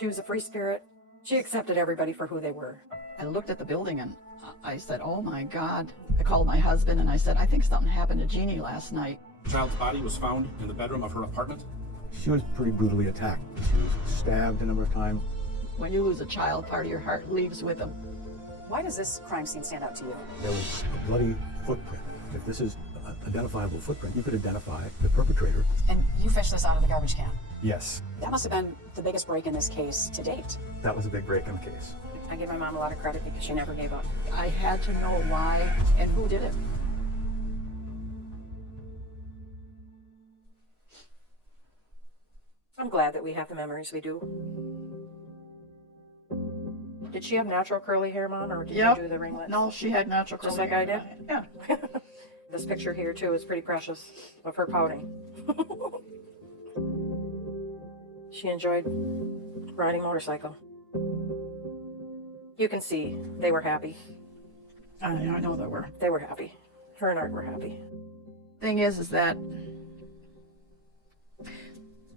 She was a free spirit. She accepted everybody for who they were. I looked at the building and I said, oh my God. I called my husband and I said, I think something happened to Jeanie last night. The child's body was found in the bedroom of her apartment. She was pretty brutally attacked. She was stabbed a number of times. When you lose a child, part of your heart leaves with them. Why does this crime scene stand out to you? There was a bloody footprint. If this is an identifiable footprint, you could identify the perpetrator. And you fished this out of the garbage can. Yes, That must have been the biggest break in this case to date. that was a big break in the case. I give my mom a lot of credit because she never gave up. I had to know why and who did it. I'm glad that we have the memories we do. Did she have natural curly hair, Mom, or did Yep. you do the ringlets? No, she had natural Just curly like I hair. did? Yeah. This picture here, too, is pretty precious of her pouting. She enjoyed riding motorcycle. You can see they were happy. I know that we're. They were happy. Her and Art were happy. Thing is that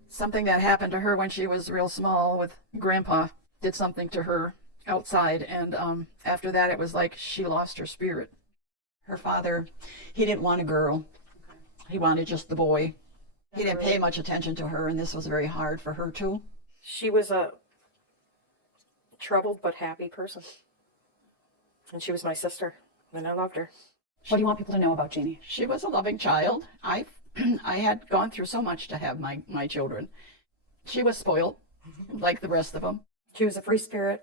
something that happened to her when she was real small with Grandpa did something to her outside, and after that it was like she lost her spirit. Her father, he didn't want a girl. He wanted just the boy. He didn't pay much attention to her, and this was very hard for her too. She was a troubled but happy person. And she was my sister, and I loved her. What do you want people to know about Jeanie? She was a loving child. I had gone through so much to have my children. She was spoiled, like the rest of them. She was a free spirit.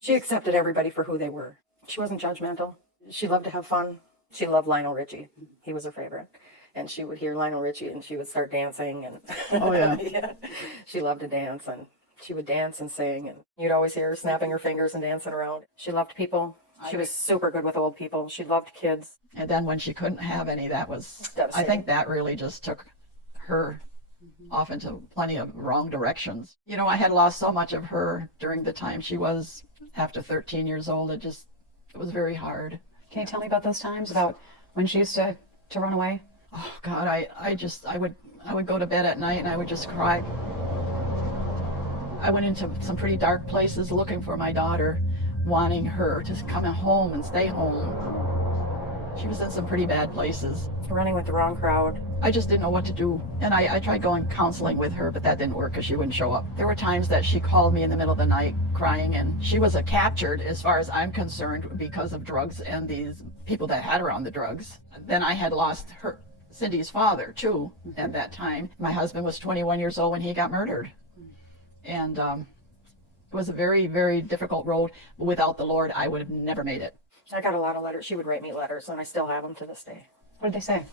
She accepted everybody for who they were. She wasn't judgmental. She loved to have fun. She loved Lionel Richie. He was her favorite. And she would hear Lionel Richie and she would start dancing. And Oh, yeah. yeah. She loved to dance, and she would dance and sing. And you'd always hear her snapping her fingers and dancing around. She loved people. She was super good with old people. She loved kids. And then when she couldn't have any, that was, I Devastating. think that really just took her off into plenty of wrong directions. You know, I had lost so much of her during the time she was, after 13 years old. It was very hard. Can you tell me about those times, about when she used to run away? Oh God, I would go to bed at night and I would just cry. I went into some pretty dark places looking for my daughter, wanting her to come home and stay home. She was in some pretty bad places. Running with the wrong crowd. I just didn't know what to do. And I tried going counseling with her, but that didn't work because she wouldn't show up. There were times that she called me in the middle of the night crying, and she was captured, as far as I'm concerned, because of drugs and these people that had her on the drugs. Then I had lost Cindy's father too at that time. My husband was 21 years old when he got murdered. And it was a very, very difficult road. Without the Lord, I would have never made it. I got a lot of letters. She would write me letters, and I still have them to this day. What did they say?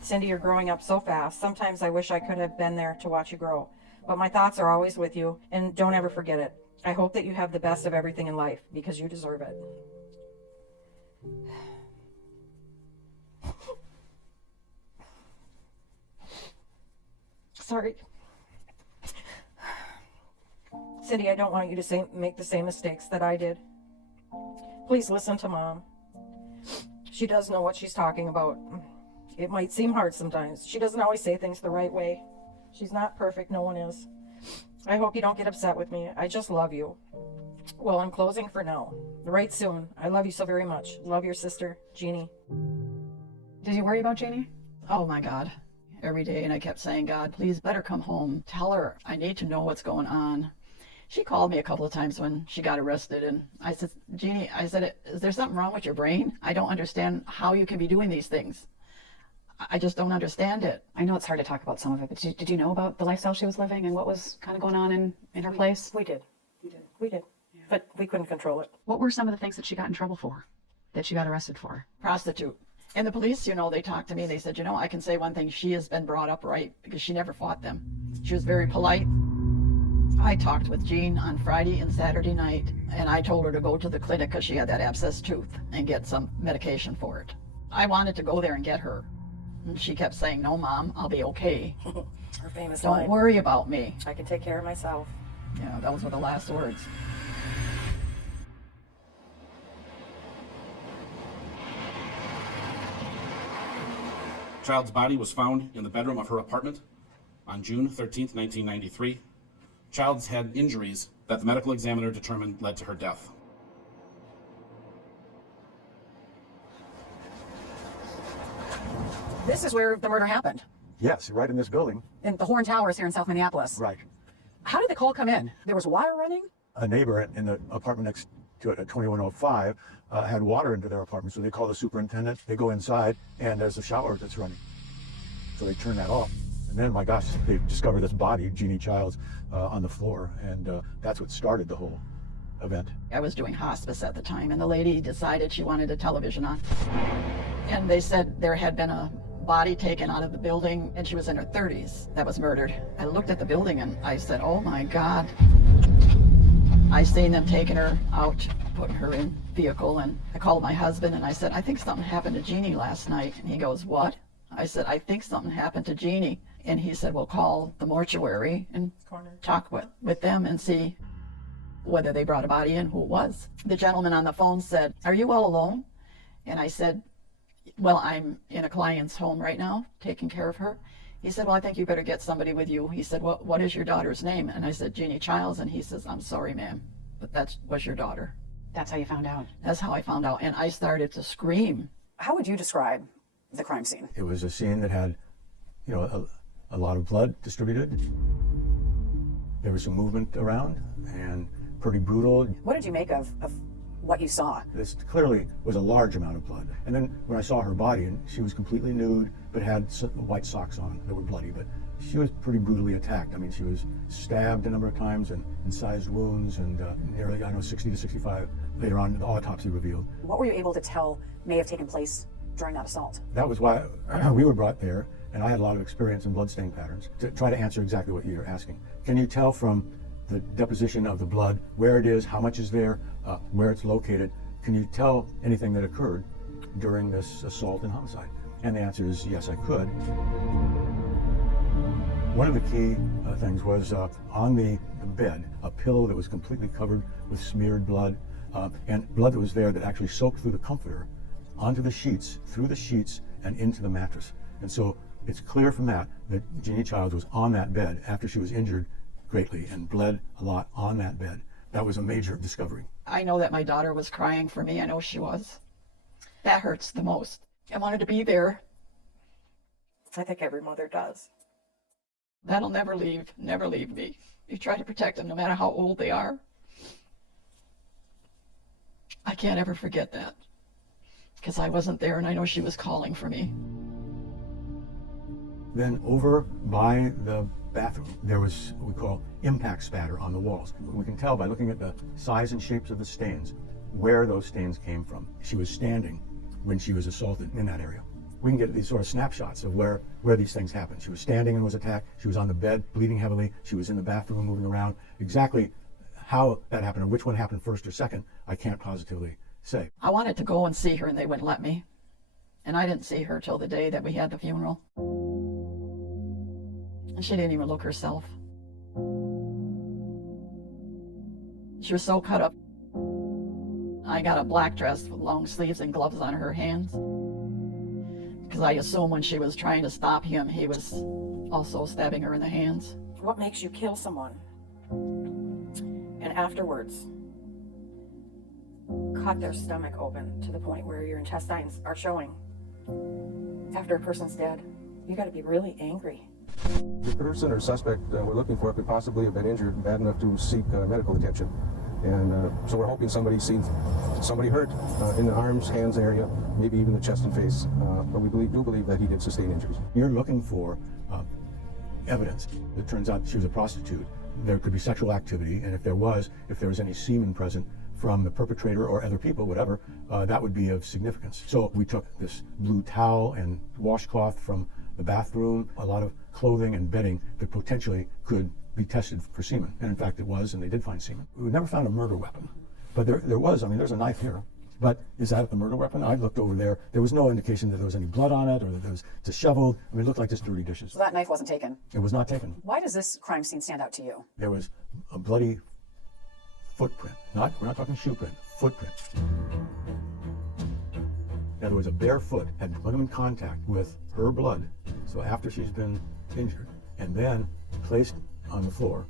Cindy, you're growing up so fast. Sometimes I wish I could have been there to watch you grow. But my thoughts are always with you, and don't ever forget it. I hope that you have the best of everything in life, because you deserve it. Sorry. Cindy, I don't want you to make the same mistakes that I did. Please listen to Mom. She does know what she's talking about. It might seem hard sometimes. She doesn't always say things the right way. She's not perfect, no one is. I hope you don't get upset with me. I just love you. Well, I'm closing for now. Right soon. I love you so very much. Love your sister, Jeanie. Did you worry about Jeanie? Oh my God, every day. And I kept saying, God, please let her come home. Tell her I need to know what's going on. She called me a couple of times when she got arrested, and I said, Jeanie, is there something wrong with your brain? I don't understand how you can be doing these things. I just don't understand it. I know it's hard to talk about some of it, but did you know about the lifestyle she was living and what was kind of going on in her place? We did. Yeah. But we couldn't control it. What were some of the things that she got in trouble for, that she got arrested for? Prostitute. And the police, they talked to me. They said, I can say one thing. She has been brought up right because she never fought them. She was very polite. I talked with Jean on Friday and Saturday night, and I told her to go to the clinic because she had that abscessed tooth and get some medication for it. I wanted to go there and get her. And she kept saying, no, Mom, I'll be okay. Her famous Don't line. worry about me. I can take care of myself. Yeah, those were the last words. Child's body was found in the bedroom of her apartment on June 13th, 1993. Childs had injuries that the medical examiner determined led to her death. This is where the murder happened, Yes, right in this building. in the Horn Towers here in South Minneapolis. Right. How did the call come in? There was water running? A neighbor in the apartment next to it at 2105 had water into their apartment, so they call the superintendent. They go inside, and there's a shower that's running. So they turn that off. And then, my gosh, they discover this body, Jeanie Childs, on the floor, and that's what started the whole event. I was doing hospice at the time, and the lady decided she wanted a television on. And they said there had been a body taken out of the building, and she was in her 30s that was murdered. I looked at the building and I said, oh my God. I seen them taking her out, putting her in vehicle, and I called my husband and I said, I think something happened to Jeanie last night. And he goes, what? I said, I think something happened to Jeanie. And he said, well, call the mortuary and talk with them and see whether they brought a body in, who it was. The gentleman on the phone said, are you all alone? And I said, well, I'm in a client's home right now, taking care of her. He said, well, I think you better get somebody with you. He said, well, what is your daughter's name? And I said, Jeanie Childs. And he says, I'm sorry, ma'am, but that was your daughter. That's how you found out. That's how I found out. And I started to scream. How would you describe the crime scene? It was a scene that had, a lot of blood distributed. There was some movement around and pretty brutal. What did you make of what you saw? This clearly was a large amount of blood. And then when I saw her body, and she was completely nude, but had white socks on that were bloody, but she was pretty brutally attacked. I mean, she was stabbed a number of times and incised wounds, and nearly, 60 to 65 later on, the autopsy revealed. What were you able to tell may have taken place during that assault? That was why we were brought there, and I had a lot of experience in bloodstain patterns to try to answer exactly what you're asking. Can you tell from the deposition of the blood where it is, how much is there, where it's located? Can you tell anything that occurred during this assault and homicide? And the answer is yes, I could. One of the key things was on the bed, a pillow that was completely covered with smeared blood, and blood that was there that actually soaked through the comforter, onto the sheets, through the sheets, and into the mattress. And so it's clear from that Jeanie Childs was on that bed after she was injured greatly and bled a lot on that bed. That was a major discovery. I know that my daughter was crying for me. I know she was. That hurts the most. I wanted to be there. I think every mother does. That'll never leave me. You try to protect them no matter how old they are. I can't ever forget that, because I wasn't there and I know she was calling for me. Then over by the bathroom, there was what we call impact spatter on the walls. We can tell by looking at the size and shapes of the stains where those stains came from. She was standing when she was assaulted in that area. We can get these sort of snapshots of where these things happened. She was standing and was attacked. She was on the bed, bleeding heavily. She was in the bathroom, moving around. Exactly how that happened or which one happened first or second, I can't positively say. I wanted to go and see her and they wouldn't let me. And I didn't see her till the day that we had the funeral. And she didn't even look herself. She was so cut up. I got a black dress with long sleeves and gloves on her hands, because I assumed when she was trying to stop him, he was also stabbing her in the hands. What makes you kill someone and afterwards cut their stomach open to the point where your intestines are showing after a person's dead? You got to be really angry. The person or suspect we're looking for could possibly have been injured bad enough to seek medical attention. And so we're hoping somebody hurt in the arms, hands area, maybe even the chest and face. But we do believe that he did sustain injuries. You're looking for evidence. It turns out she was a prostitute. There could be sexual activity, and if there was any semen present from the perpetrator or other people, whatever, that would be of significance. So we took this blue towel and washcloth from the bathroom, a lot of clothing and bedding that potentially could be tested for semen. And in fact it was, and they did find semen. We never found a murder weapon, but there was, there's a knife here. But is that the murder weapon? I looked over there. There was no indication that there was any blood on it or that it was disheveled. It looked like just dirty dishes. So that knife wasn't taken. It was not taken. Why does this crime scene stand out to you? There was a bloody footprint. We're not talking shoe print, footprint. In other words, a bare foot had come in contact with her blood, so after she's been injured, and then placed on the floor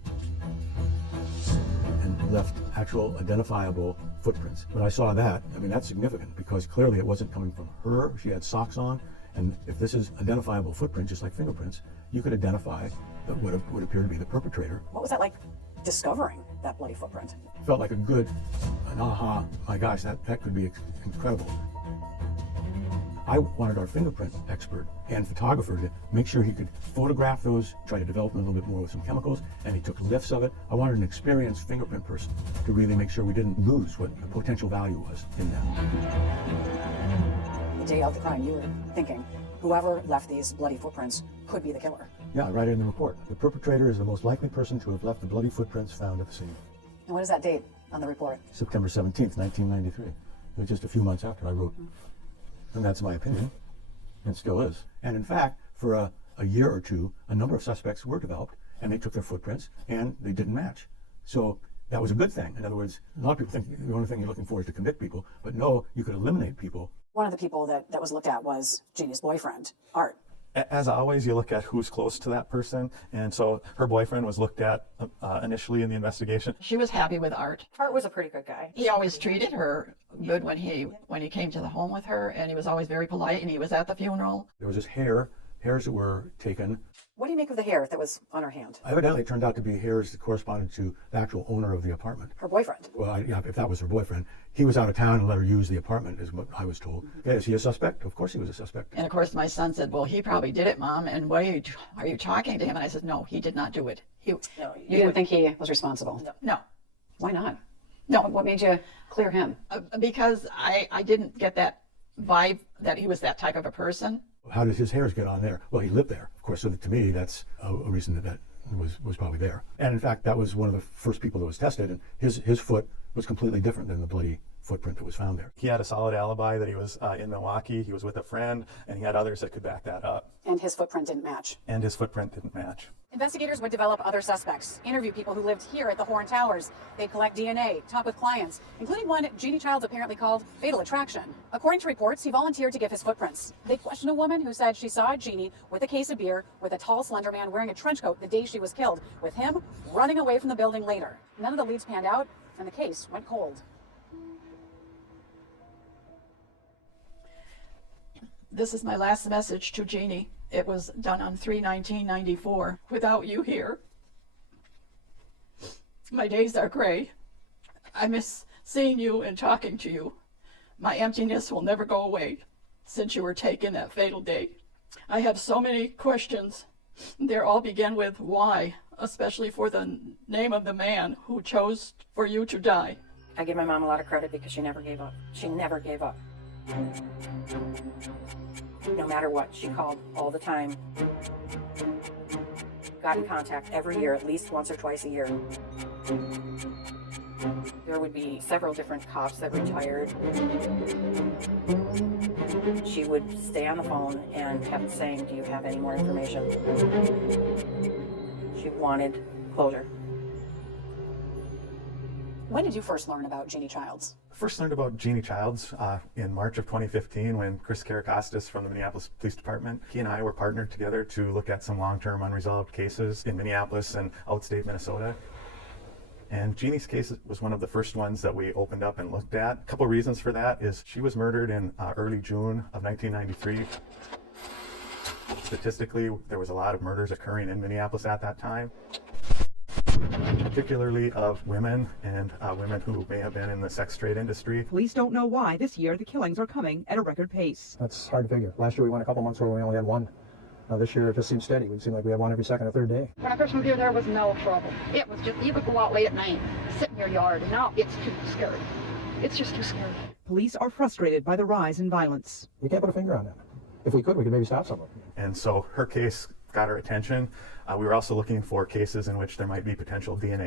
left actual identifiable footprints. When I saw that, I mean, that's significant because clearly it wasn't coming from her. She had socks on. And if this is identifiable footprint, just like fingerprints, you could identify what would appear to be the perpetrator. What was that like discovering that bloody footprint? Felt like an aha, my gosh, that could be incredible. I wanted our fingerprint expert and photographer to make sure he could photograph those, try to develop them a little bit more with some chemicals, and he took lifts of it. I wanted an experienced fingerprint person to really make sure we didn't lose what the potential value was in them. The day of the crime, you were thinking whoever left these bloody footprints could be the killer. Yeah, I write it in the report. The perpetrator is the most likely person to have left the bloody footprints found at the scene. And what is that date on the report? September 17th, 1993. It was just a few months after I wrote. And that's my opinion. It still is. And in fact, for a year or two, a number of suspects were developed, and they took their footprints, and they didn't match. So that was a good thing. In other words, a lot of people think the only thing you're looking for is to convict people, but no, you could eliminate people. One of the people that was looked at was Jeannie's boyfriend, Art. As always, you look at who's close to that person, and so her boyfriend was looked at initially in the investigation. She was happy with Art. Art was a pretty good guy. He always treated her good when he came to the home with her, and he was always very polite, and he was at the funeral. There was this hairs that were taken. What do you make of the hair that was on her hand? Evidently, it turned out to be hairs that corresponded to the actual owner of the apartment. Her boyfriend. Well, yeah, if that was her boyfriend. He was out of town and let her use the apartment, is what I was told. Yeah, is he a suspect? Of course he was a suspect. And of course, my son said, well, he probably did it, Mom, and why are you talking to him? And I said, no, he did not do it. You didn't think he was responsible? No. Why not? No. What made you clear him? Because I didn't get that vibe that he was that type of a person. How did his hairs get on there? Well, he lived there, of course, so to me, that's a reason that was probably there. And in fact, that was one of the first people that was tested, and his foot was completely different than the bloody footprint that was found there. He had a solid alibi that he was in Milwaukee, he was with a friend, and he had others that could back that up. And his footprint didn't match? And his footprint didn't match. Investigators would develop other suspects, interview people who lived here at the Horn Towers. They'd collect DNA, talk with clients, including one Jeanie Childs apparently called Fatal Attraction. According to reports, he volunteered to give his footprints. They questioned a woman who said she saw Jeanie with a case of beer with a tall, slender man wearing a trench coat the day she was killed, with him running away from the building later. None of the leads panned out, and the case went cold. This is my last message to Jeanie. It was done on 3/19/94. Without you here, my days are gray. I miss seeing you and talking to you. My emptiness will never go away since you were taken that fatal day. I have so many questions. They all begin with why, especially for the name of the man who chose for you to die. I give my mom a lot of credit because she never gave up. She never gave up. No matter what, she called all the time. Got in contact every year, at least once or twice a year. There would be several different cops that retired. She would stay on the phone and kept saying, do you have any more information? She wanted closure. When did you first learn about Jeanie Childs? First learned about Jeanie Childs in March of 2015 when Chris Karakostas from the Minneapolis Police Department, he and I were partnered together to look at some long-term unresolved cases in Minneapolis and outstate Minnesota. And Jeanie's case was one of the first ones that we opened up and looked at. A couple reasons for that is she was murdered in early June of 1993. Statistically, there was a lot of murders occurring in Minneapolis at that time, particularly of women and women who may have been in the sex trade industry. Police don't know why this year the killings are coming at a record pace. That's hard to figure. Last year we went a couple months where we only had one. This year it just seems steady. It seemed like we had one every second or third day. When I first moved here, there was no trouble. It was just, you could go out late at night, sit in your yard, and now it's too scary. It's just too scary. Police are frustrated by the rise in violence. You can't put a finger on that. If we could maybe stop some of them. And so her case got our attention. We were also looking for cases in which there might be potential DNA